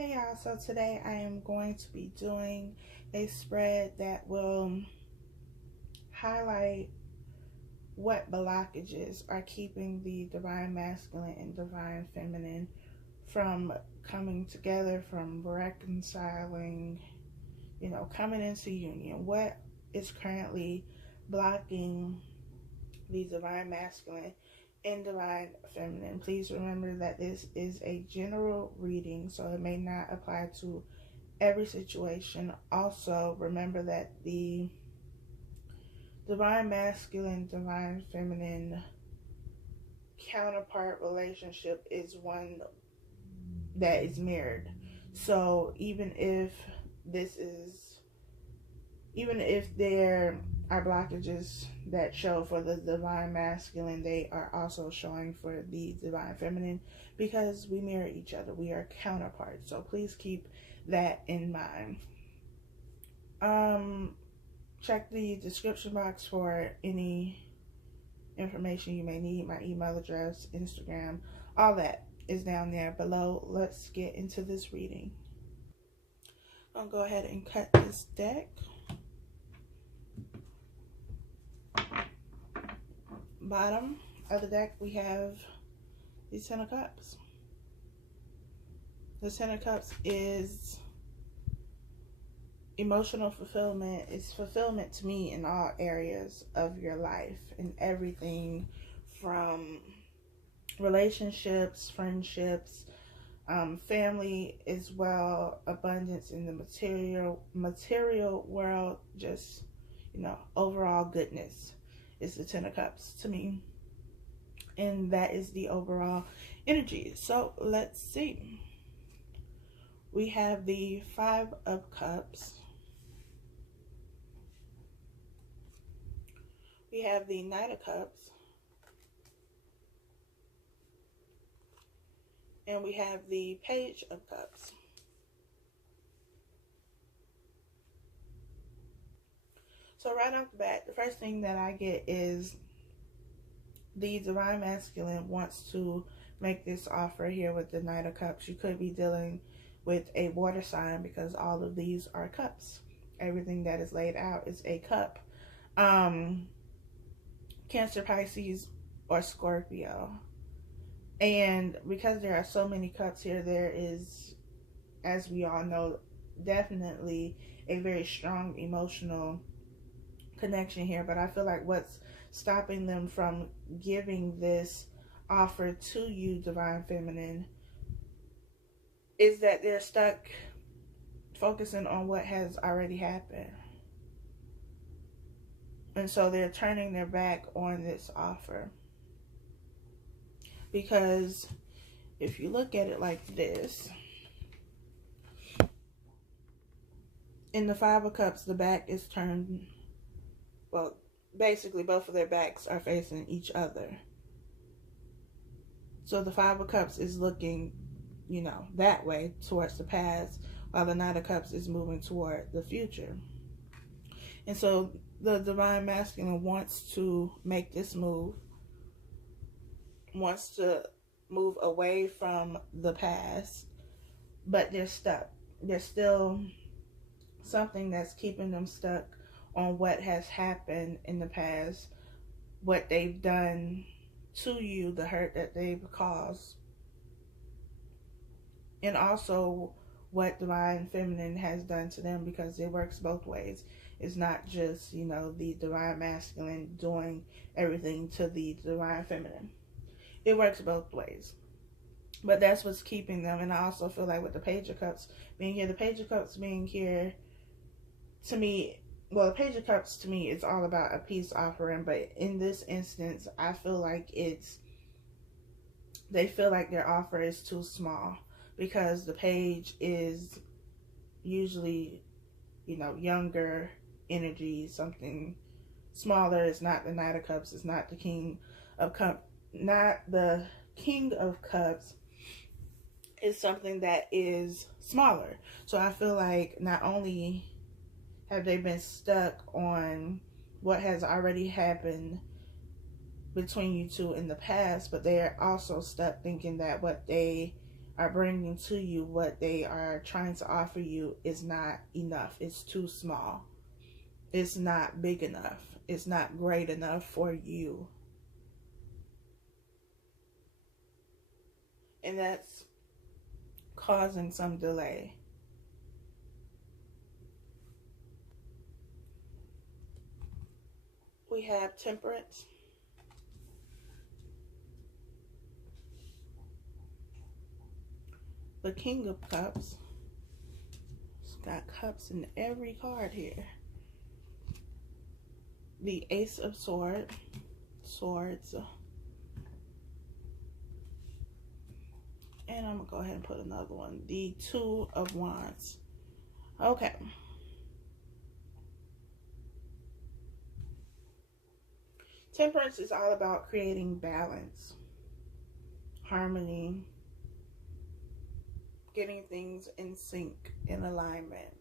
Hey y'all, so today I am going to be doing a spread that will highlight what blockages are keeping the divine masculine and divine feminine from coming together, from reconciling, coming into union. What is currently blocking the divine masculine and divine feminine? Please remember that this is a general reading, so it may not apply to every situation. Also, remember that the divine masculine, divine feminine counterpart relationship is one that is mirrored. So even if there are blockages that show for the divine masculine, they are also showing for the divine feminine, because we mirror each other. We are counterparts. So please keep that in mind. Check the description box for any information you may need. My email address, Instagram, all that is down there below. Let's get into this reading. I'll go ahead and cut this deck. Bottom of the deck, we have the Ten of Cups. The Ten of Cups is emotional fulfillment. It's fulfillment to me in all areas of your life, and everything from relationships, friendships, family as well, abundance in the material world, just overall goodness is the Ten of Cups to me, and that is the overall energy. So let's see. We have the Five of Cups. We have the Knight of Cups. And we have the Page of Cups. So right off the bat, the first thing that I get is the divine masculine wants to make this offer here with the Knight of Cups. You could be dealing with a water sign, because all of these are cups. Everything that is laid out is a cup. Cancer, Pisces, or Scorpio. And because there are so many cups here, there is, as we all know, definitely a very strong emotional connection here. But I feel like what's stopping them from giving this offer to you, divine feminine, is that they're stuck focusing on what has already happened. And so they're turning their back on this offer. Because if you look at it like this, in the Five of Cups, the back is turned, well, basically both of their backs are facing each other. So the Five of Cups is looking, that way towards the past, while the Knight of Cups is moving toward the future. And so the divine masculine wants to make this move, wants to move away from the past, but they're stuck. There's still something that's keeping them stuck on what has happened in the past, what they've done to you, the hurt that they've caused, and also what divine feminine has done to them, because it works both ways. It's not just, the divine masculine doing everything to the divine feminine. It works both ways. But that's what's keeping them. And I also feel like with the Page of Cups being here, the Page of Cups being here, to me, well, the Page of Cups to me is all about a peace offering. But in this instance, I feel like they feel like their offer is too small, because the Page is usually, younger energy, something smaller. It's not the Knight of Cups. It's not the King of Cups. Not the King of Cups. Is something that is smaller. So I feel like not only have they been stuck on what has already happened between you two in the past, but they are also stuck thinking that what they are bringing to you, what they are trying to offer you, is not enough. It's too small. It's not big enough. It's not great enough for you. And that's causing some delay. We have Temperance. The King of Cups. It's got cups in every card here. The Ace of Swords. And I'm going to go ahead and put another one. The Two of Wands. Okay. Temperance is all about creating balance, harmony, getting things in sync, in alignment.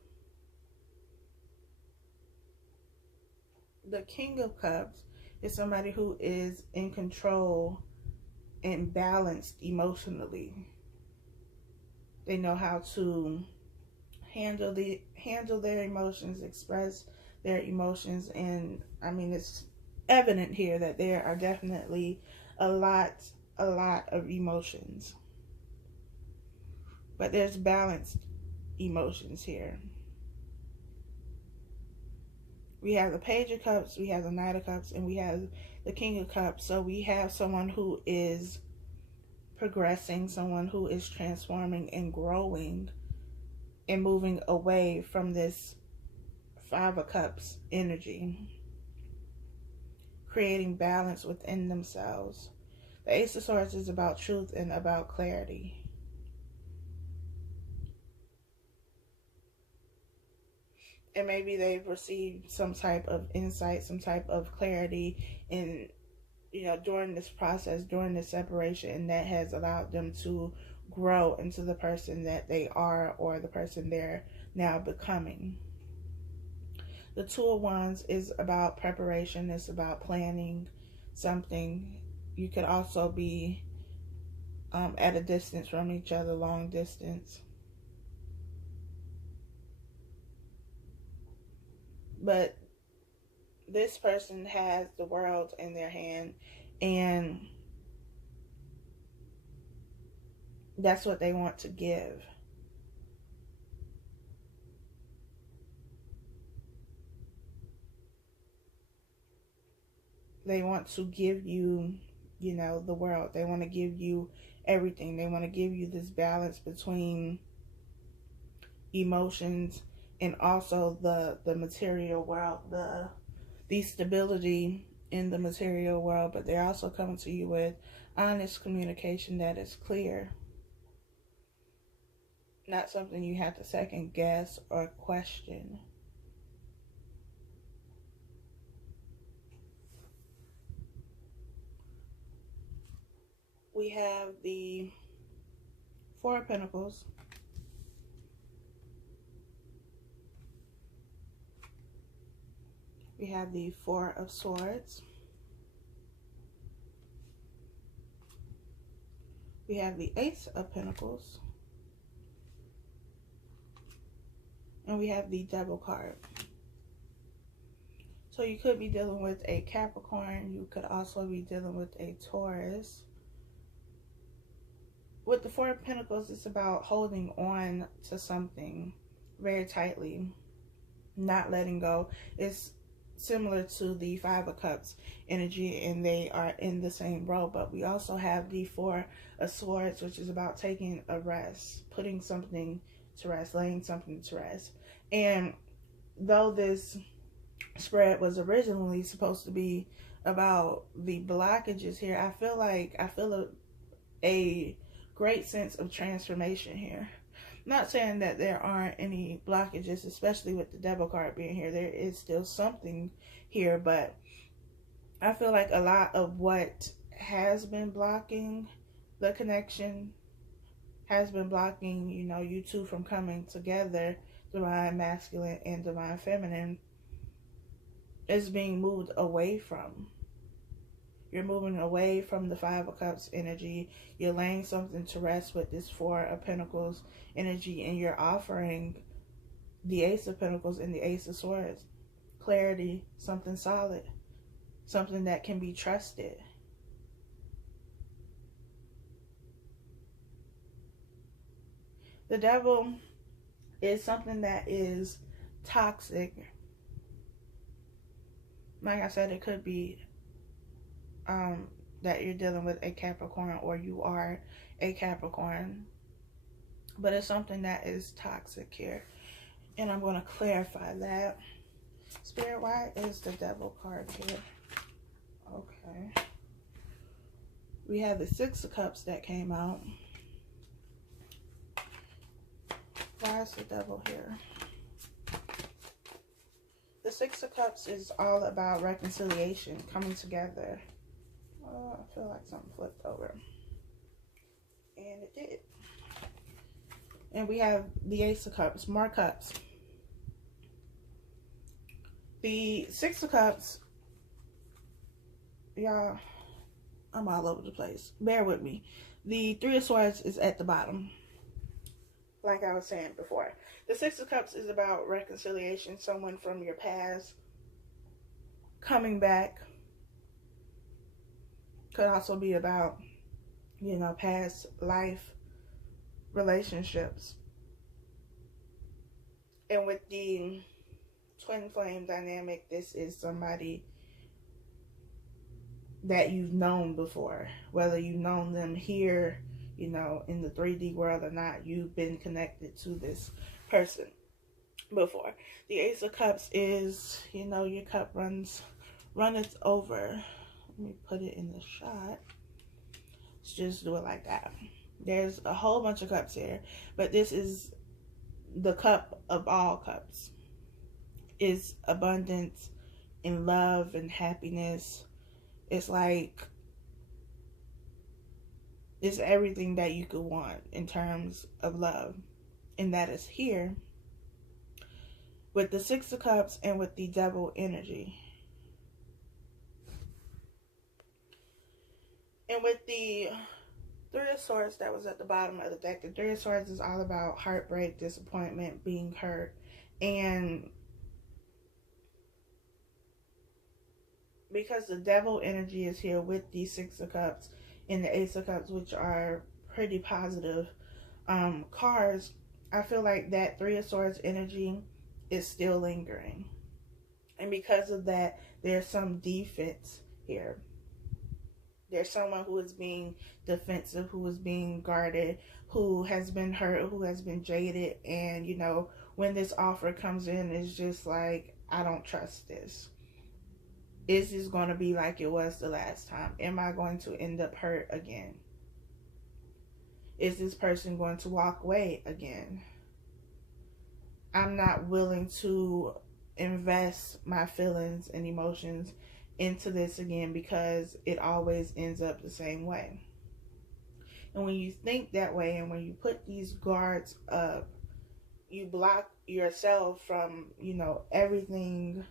The King of Cups is somebody who is in control and balanced emotionally. They know how to handle their emotions, express their emotions, and I mean, it's evident here that there are definitely a lot of emotions, but there's balanced emotions here. We have the Page of Cups, we have the Knight of Cups, and we have the King of Cups. So we have someone who is progressing, someone who is transforming and growing and moving away from this Five of Cups energy, creating balance within themselves. The Ace of Swords is about truth and about clarity. And maybe they've received some type of insight, some type of clarity in, during this process, during this separation, and that has allowed them to grow into the person that they are, or the person they're now becoming. The Two of Wands is about preparation. It's about planning something. You could also be at a distance from each other, long distance. But this person has the world in their hand, and that's what they want to give. They want to give you, the world. They want to give you everything. They want to give you this balance between emotions and also the material world, the stability in the material world, but they're also coming to you with honest communication that is clear. Not something you have to second guess or question. We have the Four of Pentacles. We have the Four of Swords. We have the Ace of Pentacles. And we have the Devil card. So you could be dealing with a Capricorn. You could also be dealing with a Taurus. With the Four of Pentacles, it's about holding on to something very tightly, not letting go. It's similar to the Five of Cups energy, and they are in the same row. But we also have the Four of Swords, which is about taking a rest, putting something to rest, laying something to rest. And though this spread was originally supposed to be about the blockages here, I feel a great sense of transformation here. Not saying that there aren't any blockages, especially with the Devil card being here. There is still something here, but I feel like a lot of what has been blocking the connection, has been blocking, you two from coming together, divine masculine and divine feminine, is being moved away from. You're moving away from the Five of Cups energy. You're laying something to rest with this Four of Pentacles energy, and you're offering the Ace of Pentacles and the Ace of Swords. Clarity, something solid, something that can be trusted. The Devil is something that is toxic. Like I said, it could be that you're dealing with a Capricorn, or you are a Capricorn. But it's something that is toxic here. And I'm going to clarify that. Spirit, why is the Devil card here? Okay. We have the Six of Cups that came out. Why is the Devil here? The Six of Cups is all about reconciliation, coming together. I feel like something flipped over. And it did. And we have the Ace of Cups, more cups. The Six of Cups, y'all, I'm all over the place. Bear with me. The Three of Swords is at the bottom. Like I was saying before. The Six of Cups is about reconciliation. Someone from your past coming back. Could also be about, you know, past life relationships. And with the twin flame dynamic, this is somebody that you've known before. Whether you've known them here, you know, in the 3D world or not, you've been connected to this person before. The Ace of Cups is, you know, your cup runneth over. Let me put it in the shot. Let's just do it like that. There's a whole bunch of cups here, but this is the cup of all cups. It's abundance and love and happiness. It's like, it's everything that you could want in terms of love. And that is here with the Six of Cups and with the Devil energy. And with the Three of Swords that was at the bottom of the deck, the Three of Swords is all about heartbreak, disappointment, being hurt. And because the Devil energy is here with the Six of Cups and the Ace of Cups, which are pretty positive cards, I feel like that Three of Swords energy is still lingering. And because of that, there's some defense here. There's someone who is being defensive, who is being guarded, who has been hurt, who has been jaded. And, you know, when this offer comes in, it's just like, I don't trust this. Is this going to be like it was the last time? Am I going to end up hurt again? Is this person going to walk away again? I'm not willing to invest my feelings and emotions into this again because it always ends up the same way. And when you think that way and when you put these guards up, you block yourself from, you know, everything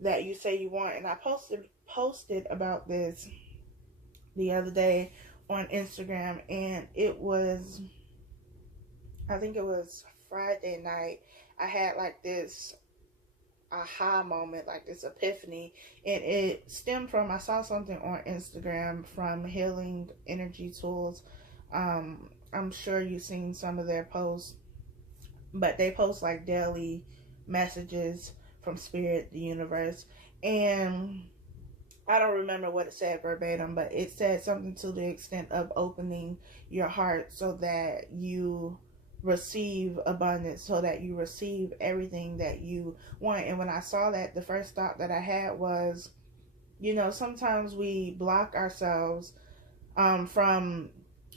that you say you want. And I posted about this the other day on Instagram, and it was, I think it was Friday night. I had like this aha moment, like this epiphany, and it stemmed from, I saw something on Instagram from Healing Energy Tools. I'm sure you've seen some of their posts, but they post like daily messages from Spirit, the universe, and I don't remember what it said verbatim, but it said something to the extent of opening your heart so that you receive abundance, so that you receive everything that you want. And when I saw that, the first thought that I had was, you know, sometimes we block ourselves from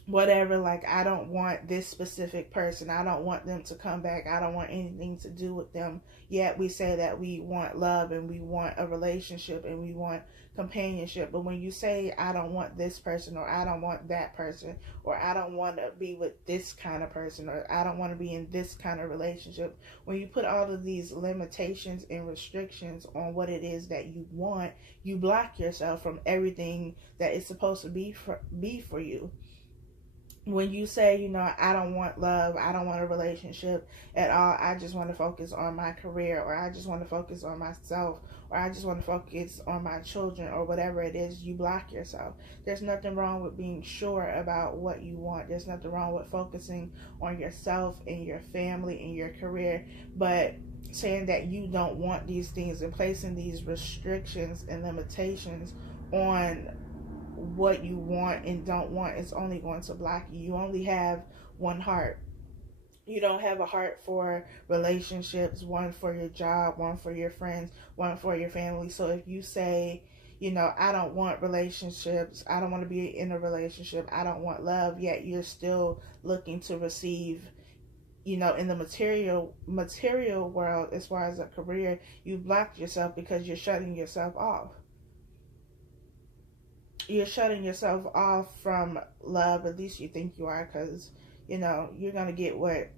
whatever, like, I don't want this specific person, I don't want them to come back, I don't want anything to do with them, yet we say that we want love and we want a relationship and we want companionship. But when you say I don't want this person, or I don't want that person, or I don't want to be with this kind of person, or I don't want to be in this kind of relationship, when you put all of these limitations and restrictions on what it is that you want, you block yourself from everything that is supposed to be for you. When you say, you know, I don't want love, I don't want a relationship at all, I just want to focus on my career, or I just want to focus on myself, or I just want to focus on my children, or whatever it is, you block yourself. There's nothing wrong with being sure about what you want. There's nothing wrong with focusing on yourself and your family and your career. But saying that you don't want these things and placing these restrictions and limitations on what you want and don't want is only going to block you. You only have one heart. You don't have a heart for relationships, one for your job, one for your friends, one for your family. So if you say, you know, I don't want relationships, I don't want to be in a relationship, I don't want love, yet you're still looking to receive, you know, in the material world, as far as a career, you blocked yourself because you're shutting yourself off. You're shutting yourself off from love, at least you think you are, because, you know, you're going to get what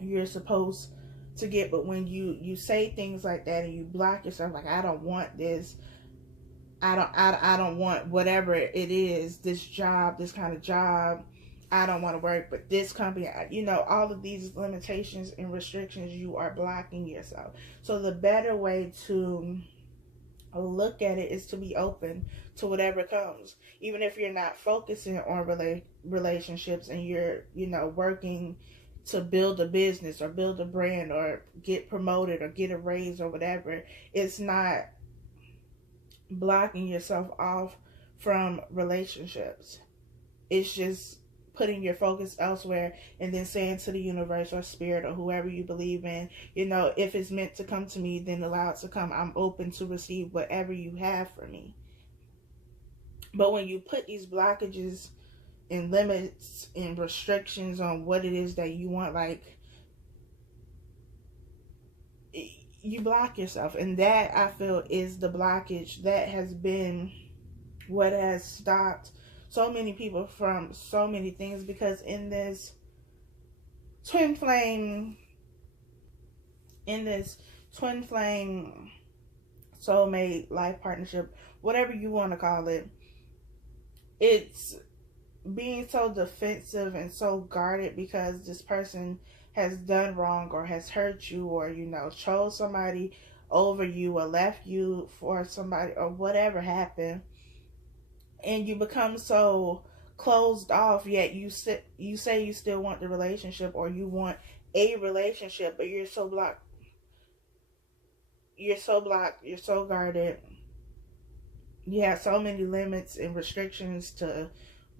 you're supposed to get. But when you say things like that and you block yourself, like, I don't want this, I don't want whatever it is, this job, this kind of job, I don't want to work but this company, you know, all of these limitations and restrictions, you are blocking yourself. So the better way to look at it is to be open to whatever comes. Even if you're not focusing on relationships and you're, you know, working to build a business or build a brand or get promoted or get a raise or whatever, it's not blocking yourself off from relationships. It's just putting your focus elsewhere and then saying to the universe or spirit or whoever you believe in, you know, if it's meant to come to me, then allow it to come. I'm open to receive whatever you have for me. But when you put these blockages and limits and restrictions on what it is that you want, like, you block yourself. And that, I feel, is the blockage that has been what has stopped so many people from so many things. Because in this twin flame soulmate life partnership, whatever you want to call it, it's being so defensive and so guarded because this person has done wrong or has hurt you, or, you know, chose somebody over you or left you for somebody or whatever happened. And you become so closed off, yet you say you still want the relationship, or you want a relationship, but you're so blocked. You're so guarded. You have so many limits and restrictions to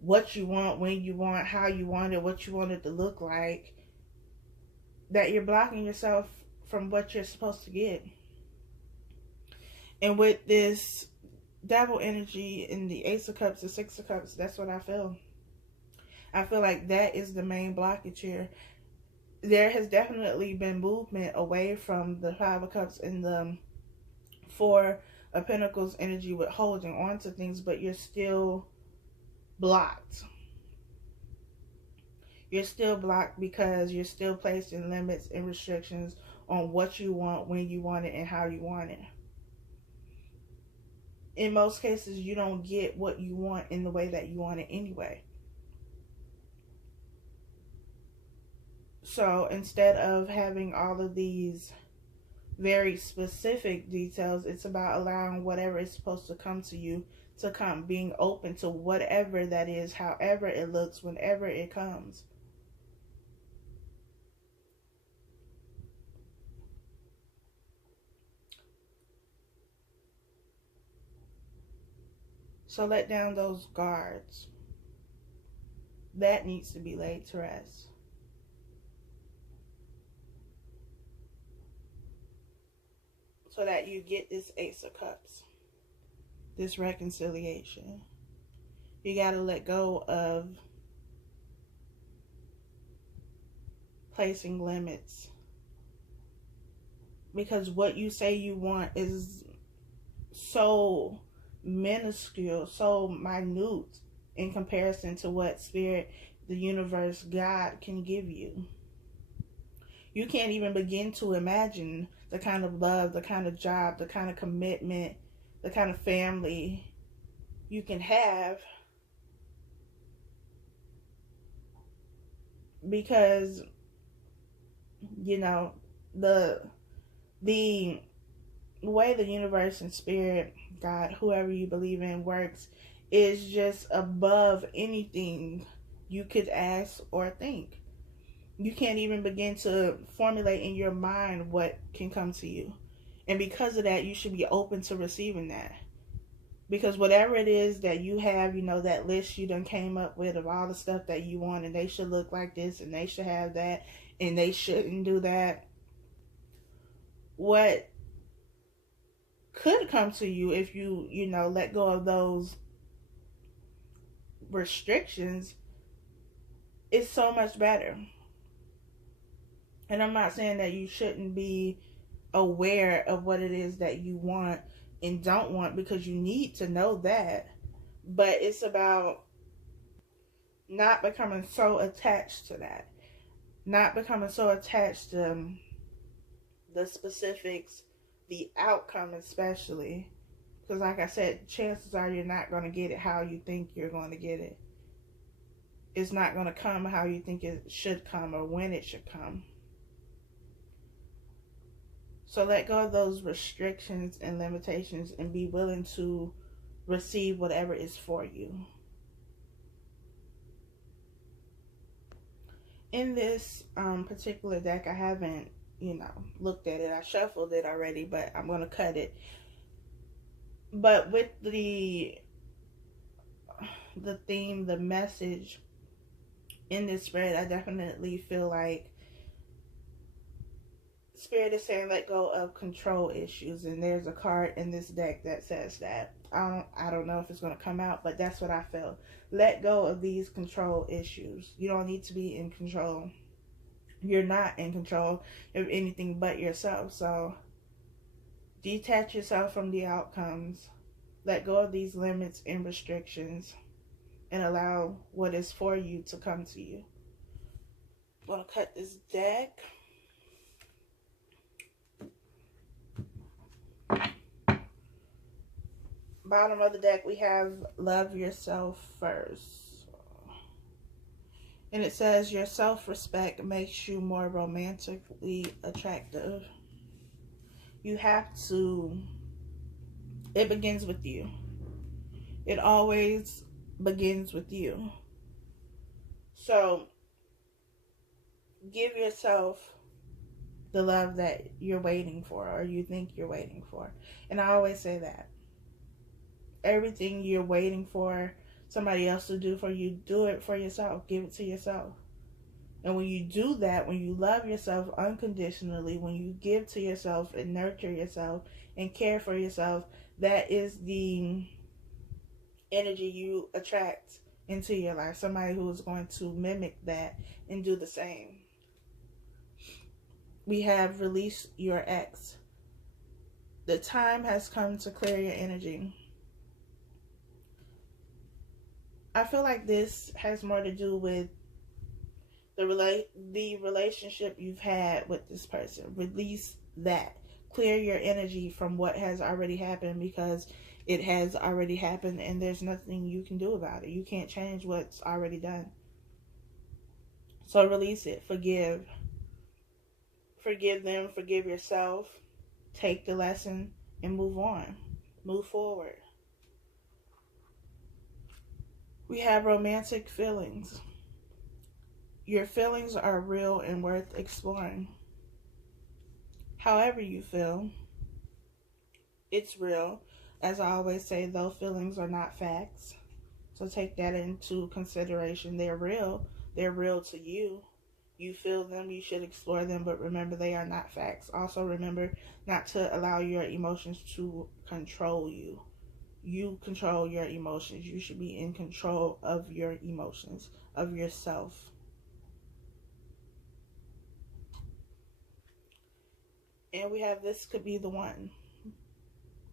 what you want, when you want, how you want it, what you want it to look like, that you're blocking yourself from what you're supposed to get. And with this Devil energy in the Ace of Cups, the Six of Cups, that's what I feel. I feel like that is the main blockage here. There has definitely been movement away from the Five of Cups and the Four of Pentacles energy with holding on to things, but you're still blocked. You're still blocked because you're still placing limits and restrictions on what you want, when you want it, and how you want it. In most cases, you don't get what you want in the way that you want it anyway. So instead of having all of these very specific details, it's about allowing whatever is supposed to come to you to come. Being open to whatever that is, however it looks, whenever it comes. So let down those guards. That needs to be laid to rest. So that you get this Ace of Cups. This reconciliation. You got to let go of placing limits, because what you say you want is so minuscule, so minute in comparison to what spirit, the universe, God can give you. You can't even begin to imagine the kind of love, the kind of job, the kind of commitment, the kind of family you can have, because you know the the way the universe and spirit, God, whoever you believe in, works is just above anything you could ask or think. You can't even begin to formulate in your mind what can come to you. And because of that, you should be open to receiving that. Because whatever it is that you have, that list you done came up with of all the stuff that you want, and they should look like this, and they should have that, and they shouldn't do that. What could come to you if you let go of those restrictions is so much better. And I'm not saying that you shouldn't be aware of what it is that you want and don't want, because you need to know that. But it's about not becoming so attached to that. Not becoming so attached to the specifics, the outcome especially. Because like I said, chances are you're not going to get it how you think you're going to get it. It's not going to come how you think it should come or when it should come. So let go of those restrictions and limitations and be willing to receive whatever is for you. In this particular deck, I haven't, looked at it. I shuffled it already, but I'm going to cut it. But with the theme, the message in this spread, I definitely feel like Spirit is saying let go of control issues, and there's a card in this deck that says that. I don't know if it's going to come out, but that's what I feel. Let go of these control issues. You don't need to be in control. You're not in control of anything but yourself. So detach yourself from the outcomes. Let go of these limits and restrictions, and allow what is for you to come to you. I'm going to cut this deck. Bottom of the deck, we have love yourself first. And it says your self-respect makes you more romantically attractive. You have to, it begins with you. It always begins with you. So give yourself the love that you're waiting for, or you think you're waiting for. And I always say that. Everything you're waiting for somebody else to do for you, do it for yourself. Give it to yourself. And when you do that, when you love yourself unconditionally, when you give to yourself and nurture yourself and care for yourself, that is the energy you attract into your life. Somebody who is going to mimic that and do the same. We have release your ex. The time has come to clear your energy. I feel like this has more to do with the relationship you've had with this person. Release that. Clear your energy from what has already happened, because it has already happened and there's nothing you can do about it. You can't change what's already done. So release it. Forgive. Forgive them. Forgive yourself. Take the lesson and move on. Move forward. We have romantic feelings. Your feelings are real and worth exploring. However you feel, it's real. As I always say, though feelings are not facts. So take that into consideration. They're real. They're real to you. You feel them, you should explore them, but remember they are not facts. Also remember not to allow your emotions to control you. You control your emotions. You should be in control of your emotions, of yourself. And we have this could be the one.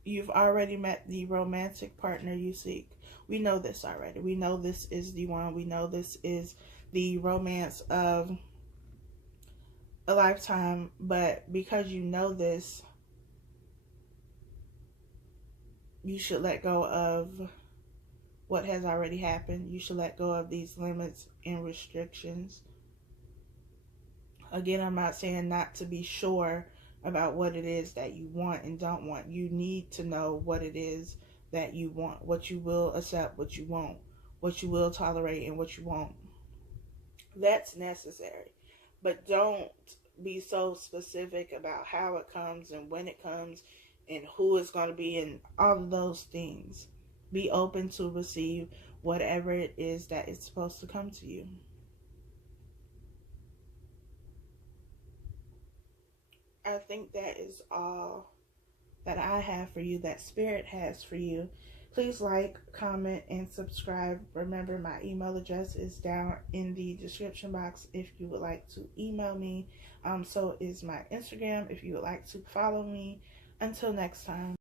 You've already met the romantic partner you seek. We know this already. We know this is the one. We know this is the romance of a lifetime. But because you know this, you should let go of what has already happened. You should let go of these limits and restrictions. Again, I'm not saying not to be sure about what it is that you want and don't want. You need to know what it is that you want, what you will accept, what you won't, what you will tolerate, and what you won't. That's necessary. But don't be so specific about how it comes and when it comes and who it's going to be and all of those things. Be open to receive whatever it is that is supposed to come to you. I think that is all that I have for you, that Spirit has for you. Please like, comment, and subscribe. Remember, my email address is down in the description box if you would like to email me. So is my Instagram if you would like to follow me. Until next time.